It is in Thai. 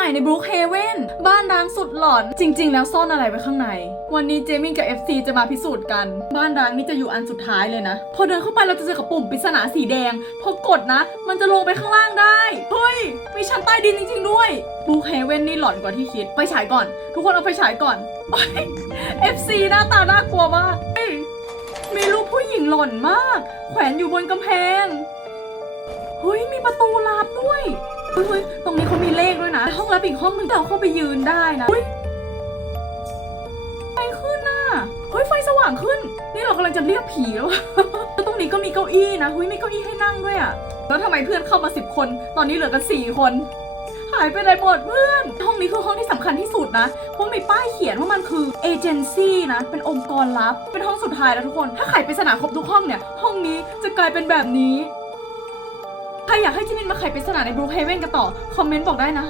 ใหม่ในบรูคเฮเว่นบ้านร้างสุดหลอน จริง ๆ แล้วซ่อนอะไรไว้ข้างใน วันนี้เจมิงกับ FC จะมาพิสูจน์กัน บ้านร้างนี่จะอยู่อันสุดท้ายเลยนะ พอเดินเข้าไปเราจะเจอกับปุ่มปริศนาสีแดง พอกดนะ มันจะลงไปข้างล่างได้ เฮ้ย มีชั้นใต้ดินจริง ๆ ด้วยบรูคเฮเว่นนี่หลอนกว่าที่คิด ไปฉายก่อน ทุกคนเอาไปฉายก่อนโอ๊ย FC หน้าตาน่ากลัวมากมีรูปผู้หญิงหล่อนมาก แขวนอยู่บนกำแพง เฮ้ย มีประตูลับด้วย เฮ้ย ด้วยนะห้องลับอีกห้องนึงแต่เราเข้าไปยืนได้นะเฮ้ยไฟขึ้นน่ะเฮ้ยไฟสว่างขึ้น นี่เรากำลังจะเรียกผีแล้วแล้วตรงนี้ก็มีเก้าอี้นะเฮ้ยมีเก้าอี้ให้นั่งด้วยอะแล้วทำไมเพื่อนเข้ามาสิบคน ตอนนี้เหลือกันสี่คนหายไปไหนหมดเพื่อน ห้องนี้คือห้องที่สำคัญที่สุดนะ เพราะมีป้ายเขียนว่ามันคือเอเจนซี่นะ เป็นองค์กรลับ เป็นห้องสุดท้ายแล้วทุกคน ถ้าไขปริศนาครบทุกห้องเนี่ย ห้องนี้จะกลายเป็นแบบนี้ ใครอยากให้จิมินมาไขปริศนาในบรูเฮเว่นกันต่อ คอมเมนต์บอกได้นะ